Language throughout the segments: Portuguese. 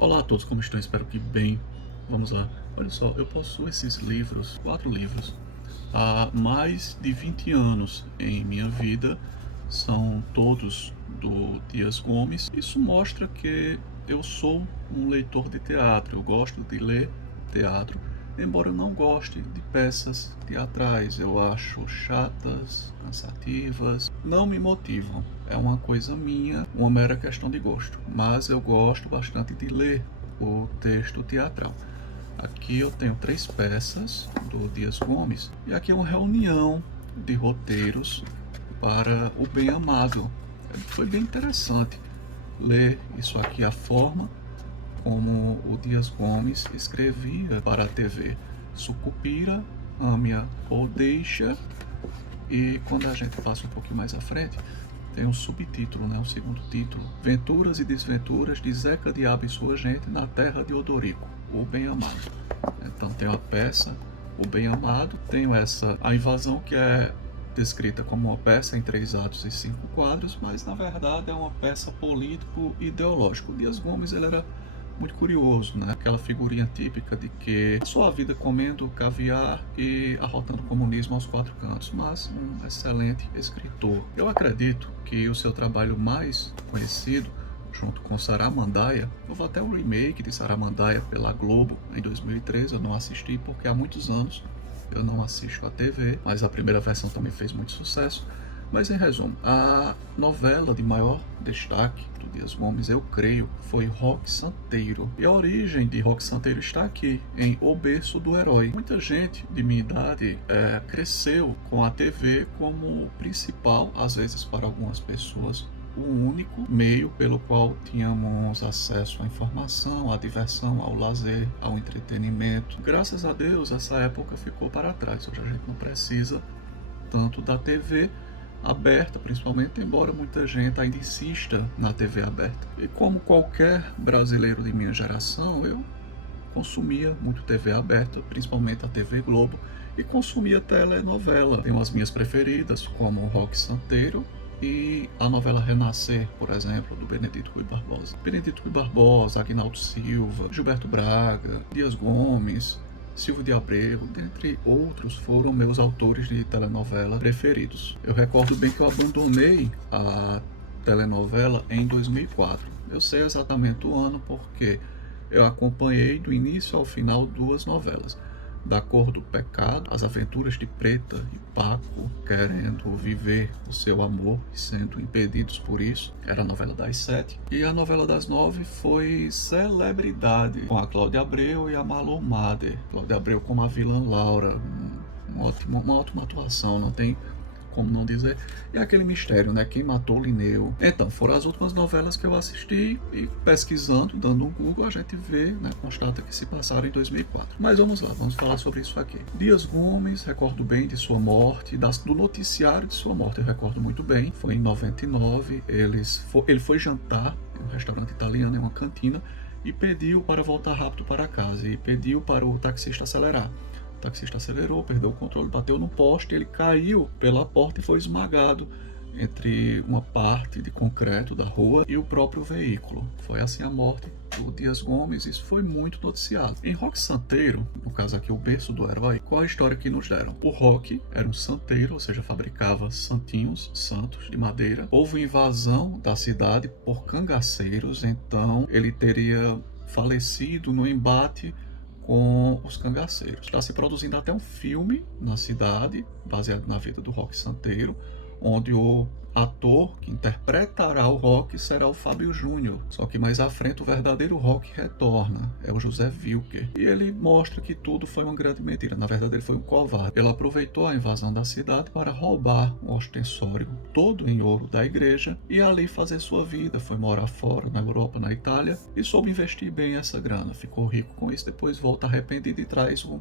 Olá a todos, como estão? Espero que bem. Vamos lá. Olha só, eu possuo esses livros, 4 livros, há mais de 20 anos em minha vida. São todos do Dias Gomes. Isso mostra que eu sou um leitor de teatro. Eu gosto de ler teatro, embora eu não goste de peças teatrais. Eu acho chatas, cansativas, não me motivam. É uma coisa minha, uma mera questão de gosto. Mas eu gosto bastante de ler o texto teatral. Aqui eu tenho 3 peças do Dias Gomes e aqui é uma reunião de roteiros para O Bem Amado. Foi bem interessante ler isso aqui, a forma como o Dias Gomes escrevia para a TV. Sucupira, ame-a ou deixa. E quando a gente passa um pouquinho mais à frente, tem um subtítulo, né, um segundo título: Venturas e Desventuras de Zeca Diabo e sua gente na terra de Odorico, o Bem Amado. Então tem a peça O Bem Amado, tenho a invasão, que é descrita como uma peça em 3 atos e 5 quadros, mas na verdade é uma peça político-ideológica. O Dias Gomes ele era muito curioso, né? Aquela figurinha típica de que só a vida comendo caviar e arrotando comunismo aos 4 cantos, mas um excelente escritor. Eu acredito que o seu trabalho mais conhecido, junto com Saramandaia, houve até um remake de Saramandaia pela Globo em 2013, eu não assisti porque há muitos anos eu não assisto a TV, mas a primeira versão também fez muito sucesso. Mas em resumo, a novela de maior destaque do Dias Gomes, eu creio, foi Roque Santeiro. E a origem de Roque Santeiro está aqui, em O Berço do Herói. Muita gente de minha idade cresceu com a TV como principal, às vezes para algumas pessoas, o único meio pelo qual tínhamos acesso à informação, à diversão, ao lazer, ao entretenimento. Graças a Deus, essa época ficou para trás. Hoje a gente não precisa tanto da TV aberta, principalmente, embora muita gente ainda insista na TV aberta. E como qualquer brasileiro de minha geração, eu consumia muito TV aberta, principalmente a TV Globo, e consumia telenovela. Tenho as minhas preferidas, como Roque Santeiro e a novela Renascer, por exemplo, do Benedito Rui Barbosa. Benedito Rui Barbosa, Aguinaldo Silva, Gilberto Braga, Dias Gomes, Silvio de Abreu, dentre outros, foram meus autores de telenovela preferidos. Eu recordo bem que eu abandonei a telenovela em 2004. Eu sei exatamente o ano porque eu acompanhei do início ao final 2 novelas: Da Cor do Pecado, As Aventuras de Preta e Paco querendo viver o seu amor e sendo impedidos por isso, era a novela das 7. E a novela das 9 foi Celebridade, com a Cláudia Abreu e a Malu Mader. Cláudia Abreu como a vilã Laura, uma ótima atuação, não tem como não dizer. E aquele mistério, né? Quem matou Linneu? Então, foram as últimas novelas que eu assisti e, pesquisando, dando um Google, a gente vê, né? Constata que se passaram em 2004. Mas vamos lá, vamos falar sobre isso aqui. Dias Gomes, recordo bem de sua morte, do noticiário de sua morte, eu recordo muito bem. Foi em 99, ele foi jantar em um restaurante italiano, em uma cantina, e pediu para voltar rápido para casa, e pediu para o taxista acelerar. O taxista acelerou, perdeu o controle, bateu no poste, ele caiu pela porta e foi esmagado entre uma parte de concreto da rua e o próprio veículo. Foi assim a morte do Dias Gomes. Isso foi muito noticiado. Em Roque Santeiro, no caso aqui o Berço do Herói, qual a história que nos deram? O Roque era um santeiro, ou seja, fabricava santinhos, santos de madeira. Houve invasão da cidade por cangaceiros, então ele teria falecido no embate com os cangaceiros. Está se produzindo até um filme na cidade, baseado na vida do Roque Santeiro, onde o ator que interpretará o Roque será o Fábio Júnior. Só que mais à frente o verdadeiro Roque retorna, é o José Wilker. E ele mostra que tudo foi uma grande mentira. Na verdade, ele foi um covarde. Ele aproveitou a invasão da cidade para roubar um ostensório todo em ouro da igreja e ali fazer sua vida. Foi morar fora, na Europa, na Itália, e soube investir bem essa grana. Ficou rico com isso, depois volta arrependido e traz um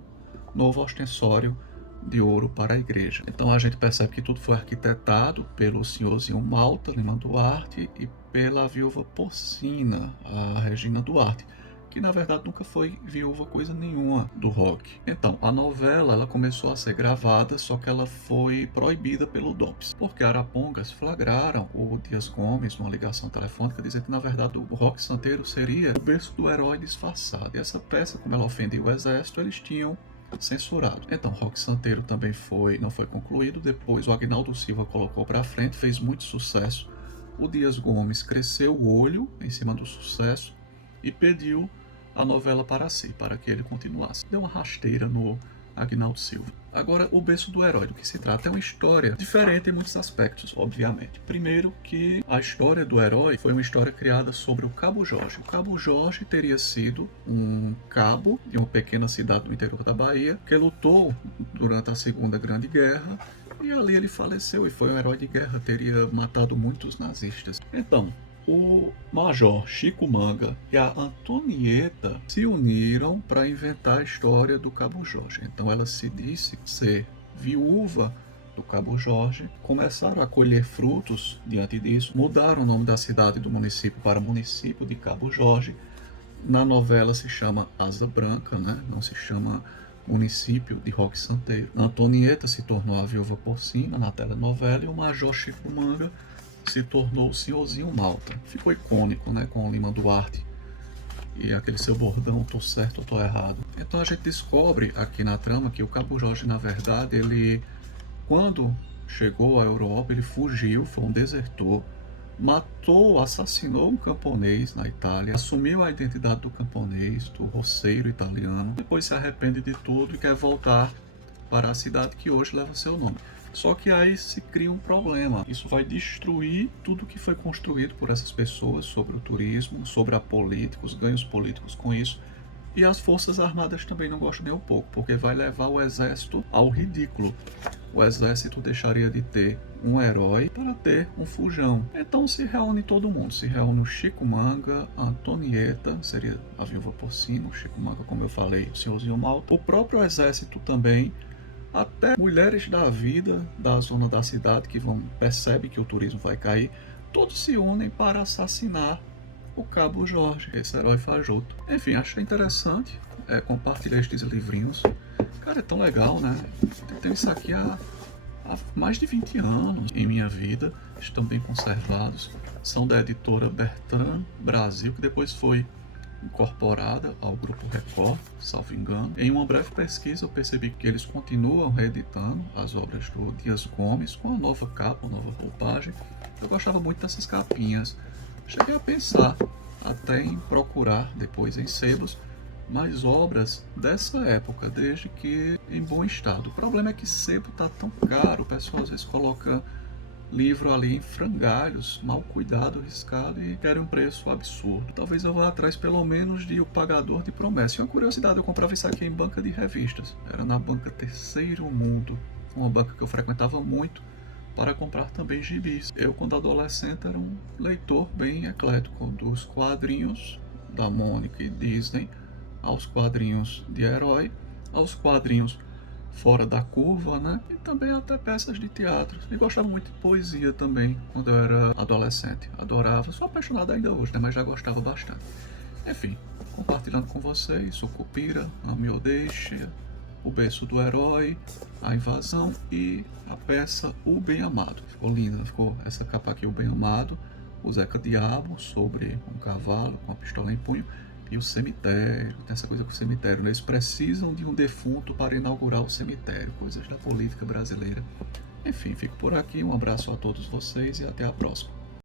novo ostensório de ouro para a igreja. Então a gente percebe que tudo foi arquitetado pelo senhorzinho Malta Lima Duarte e pela viúva Porcina, a Regina Duarte, que na verdade nunca foi viúva coisa nenhuma do rock. Então, a novela ela começou a ser gravada, só que ela foi proibida pelo DOPS, porque Arapongas flagraram o Dias Gomes numa ligação telefônica dizendo que na verdade o Roque Santeiro seria o berço do herói disfarçado. E essa peça, como ela ofendia o exército, eles tinham censurado. Então, Roque Santeiro também não foi concluído. Depois o Agnaldo Silva colocou para frente, fez muito sucesso. O Dias Gomes cresceu o olho em cima do sucesso e pediu a novela para si, para que ele continuasse. Deu uma rasteira no Agnaldo Silva. Agora, o berço do herói, do que se trata, é uma história diferente em muitos aspectos, obviamente. Primeiro que a história do herói foi uma história criada sobre o Cabo Jorge. O Cabo Jorge teria sido um cabo de uma pequena cidade do interior da Bahia, que lutou durante a Segunda Grande Guerra, e ali ele faleceu e foi um herói de guerra, teria matado muitos nazistas. Então, o Major Chico Manga e a Antonieta se uniram para inventar a história do Cabo Jorge. Então ela se disse ser viúva do Cabo Jorge, começaram a colher frutos diante disso, mudaram o nome da cidade e do município para município de Cabo Jorge. Na novela se chama Asa Branca, né? Não se chama município de Roque Santeiro. A Antonieta se tornou a viúva porcina na telenovela e o Major Chico Manga se tornou o Senhorzinho Malta. Ficou icônico, né, com o Lima Duarte e aquele seu bordão, tô certo ou tô errado. Então a gente descobre aqui na trama que o Cabo Jorge, na verdade, ele, quando chegou à Europa, ele fugiu, foi um desertor, matou, assassinou um camponês na Itália, assumiu a identidade do camponês, do roceiro italiano, depois se arrepende de tudo e quer voltar para a cidade que hoje leva seu nome. Só que aí se cria um problema. Isso vai destruir tudo que foi construído por essas pessoas sobre o turismo, sobre a política, os ganhos políticos com isso. E as Forças Armadas também não gostam nem um pouco, porque vai levar o exército ao ridículo. O exército deixaria de ter um herói para ter um fujão. Então se reúne todo mundo. Se reúne o Chico Manga, a Antonieta, seria a viúva porcina, o Chico Manga, como eu falei, o Senhorzinho Malta. O próprio exército também. Até mulheres da vida da zona da cidade que percebem que o turismo vai cair, todos se unem para assassinar o Cabo Jorge, esse herói fajuto. Enfim, achei interessante compartilhar estes livrinhos. Cara, é tão legal, né? Eu tenho isso aqui há mais de 20 anos em minha vida, estão bem conservados. São da editora Bertrand Brasil, que depois foi incorporada ao Grupo Record, salvo engano. Em uma breve pesquisa eu percebi que eles continuam reeditando as obras do Dias Gomes com a nova capa, nova roupagem. Eu gostava muito dessas capinhas. Cheguei a pensar até em procurar depois em sebos mais obras dessa época, desde que em bom estado. O problema é que sebo tá tão caro, o pessoal às vezes coloca livro ali em frangalhos, mal cuidado, riscado e querem um preço absurdo. Talvez eu vá atrás pelo menos de O Pagador de Promessas. E uma curiosidade, eu comprava isso aqui em banca de revistas. Era na banca Terceiro Mundo, uma banca que eu frequentava muito para comprar também gibis. Eu, quando adolescente, era um leitor bem eclético, dos quadrinhos da Mônica e Disney, aos quadrinhos de herói, aos quadrinhos fora da curva, né? E também até peças de teatro. E gostava muito de poesia também, quando eu era adolescente. Adorava, sou apaixonado ainda hoje, né? Mas já gostava bastante. Enfim, compartilhando com vocês, Sucupira, Ame ou Deixe, O Berço do Herói, A Invasão e a peça O Bem Amado. Ficou linda, ficou essa capa aqui, O Bem Amado, o Zeca Diabo sobre um cavalo com a pistola em punho. E o cemitério, tem essa coisa com o cemitério, né? Eles precisam de um defunto para inaugurar o cemitério, coisas da política brasileira. Enfim, fico por aqui, um abraço a todos vocês e até a próxima.